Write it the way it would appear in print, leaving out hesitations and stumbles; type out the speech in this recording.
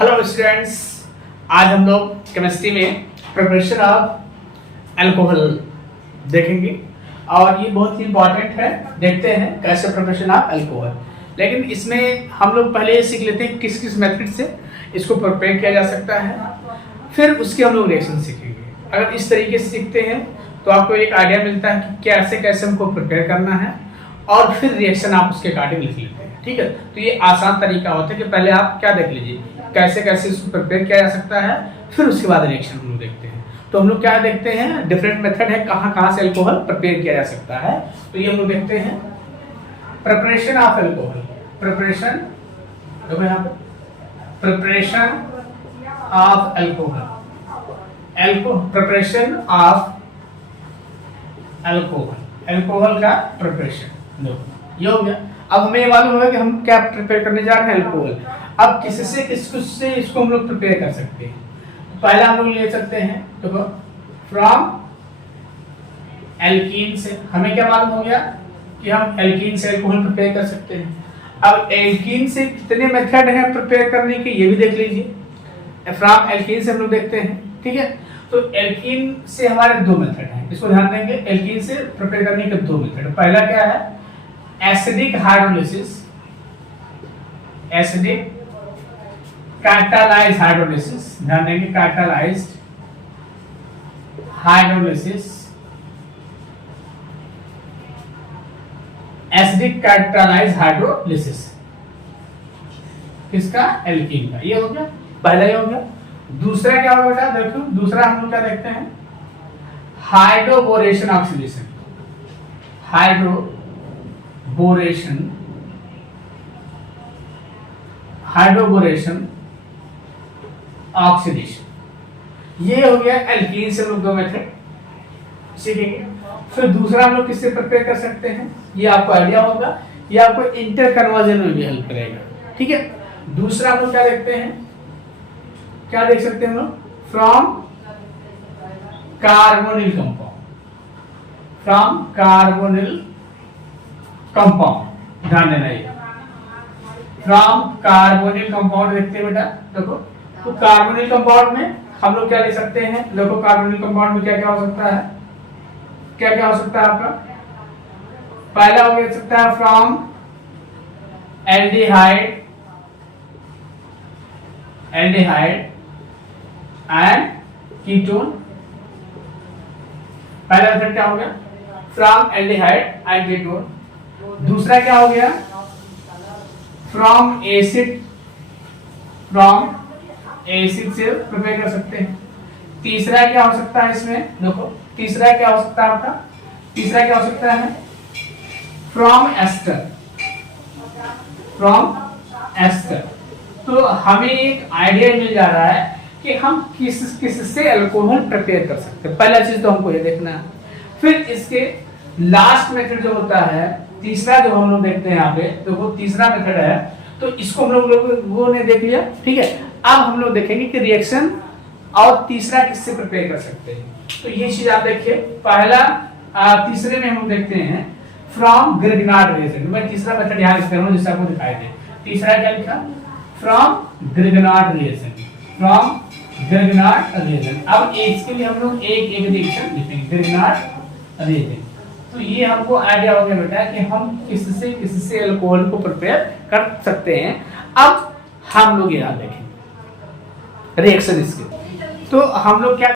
Hello students, आज हम लोग केमिस्ट्री में प्रिपरेशन ऑफ अल्कोहल देखेंगे और ये बहुत ही इंपॉर्टेंट है। देखते हैं कैसे प्रिपरेशन ऑफ अल्कोहल। लेकिन इसमें हम लोग पहले ये सीख लेते हैं किस किस मेथड से इसको प्रिपेयर किया जा सकता है, फिर उसके हम लोग रिएक्शन सीखेंगे। अगर इस तरीके से सीखते हैं तो आपको एक आइडिया मिलता है कि कैसे कैसे हमको प्रिपेयर करना है और फिर रिएक्शन आप उसके अकॉर्डिंग लिख लेते हैं। ठीक है, तो ये आसान तरीका होता है कि पहले आप क्या देख लीजिए कैसे कैसे इसको प्रिपेयर किया जा सकता है, फिर उसके बाद रिएक्शन हम लोग देखते हैं। तो हम लोग क्या देखते हैं, डिफरेंट मेथड है कहाँ कहाँ से अल्कोहल प्रिपेयर किया जा सकता है। तो ये हम लोग देखते हैं प्रिपरेशन ऑफ अल्कोहल। प्रिपरेशन देखो यहाँ पे, preparation of alcohol, preparation of alcohol, alcohol का प्रिपरेशन। देखो ये हो गया। अब हमें मालूम होगा कि हम क्या प्रिपेयर करने जा रहे हैं, अल्कोहल। अब किससे किससे इसको हम लोग प्रिपेयर कर सकते हैं। पहला हम लोग ले सकते हैं देखो फ्रॉम एल्कीन से। हमें क्या मालूम हो गया कि हम एल्कीन से अल्कोहल प्रिपेयर कर सकते हैं। अब एल्कीन से कितने मेथड हैं प्रिपेयर करने के, ये भी देख लीजिए। फ्रॉम एल्कीन से हम लोग देखते हैं, ठीक है। तो एल्कीन से हमारे दो मेथड हैं, इसको ध्यान देंगे। एल्कीन से प्रिपेयर करने के दो मेथड। पहला क्या है, acidic hydrolysis, acidic catalyse hydrolysis. ध्यान देंगे, catalysed hydrolysis, acidic catalyse hydrolysis किसका, एल्कीन का। ये हो गया, पहला ही हो गया। दूसरा क्या होगा बेटा, देखो दूसरा हम लोग क्या देखते हैं, hydroboration oxidation, hydroboration, hydroboration oxidation. ये हो गया एल्कीन से लोग दो मेथड सीखेंगे। फिर दूसरा हम लोग किससे प्रिपेयर कर सकते हैं, ये आपको आइडिया होगा, ये आपको इंटर कन्वर्जन में भी हेल्प करेगा। ठीक है, दूसरा हम लोग क्या देखते हैं, क्या देख सकते हैं हम लोग, from carbonyl compound, from carbonyl compound. ध्यान देना, ये फ्रॉम कार्बोनिल कंपाउंड देखते हैं बेटा। देखो तो कार्बोनिल कंपाउंड में हम लोग क्या ले सकते हैं, देखो कार्बोनिल कंपाउंड में क्या क्या हो सकता है, क्या क्या हो सकता है आपका। पहला हो सकता है from aldehyde, aldehyde and ketone. पहला मेथड क्या हो गया, फ्रॉम एल्डिहाइड एंड कीटोन। दूसरा क्या हो गया, फ्रॉम एसिड, फ्रॉम एसिड से प्रिपेयर कर सकते हैं। तीसरा क्या हो सकता है इसमें, देखो तीसरा क्या हो सकता है आपका, तीसरा क्या हो सकता है, फ्रॉम एस्टर, फ्रॉम एस्टर। तो हमें एक आइडिया मिल जा रहा है कि हम किस किस से अल्कोहल प्रिपेयर कर सकते हैं। पहला चीज तो हमको ये देखना है। फिर इसके लास्ट मेथड जो होता है, तीसरा जो हम लोग देखते हैं यहाँ पे, तो वो तीसरा मेथड है। तो इसको हम लोगों ने देख लिया, ठीक है। अब हम लोग देखेंगे कि रिएक्शन और तीसरा किससे प्रिपेयर कर सकते हैं। तो ये चीज आप देखिए, पहला तीसरे में हम देखते हैं फ्रॉम ग्रिग्नार्ड रिएजेंट। मैं तीसरा मेथड यहाँ लिख रहा हूँ जिससे आपको दिखाई दे। तीसरा क्या लिखा, from Grignard reagent, from Grignard reagent. अब इसके लिए हम लोग एक एक रिएक्शन लिखेंगे, ग्रिग्नार्ड रिएजेंट। तो ये हमको आइडिया हो गया बेटा कि हम किससे अल्कोहल को प्रिपेयर कर सकते हैं। अब हम लोग यहाँ देखेंगे रिएक्शन इसके। तो हम लोग क्या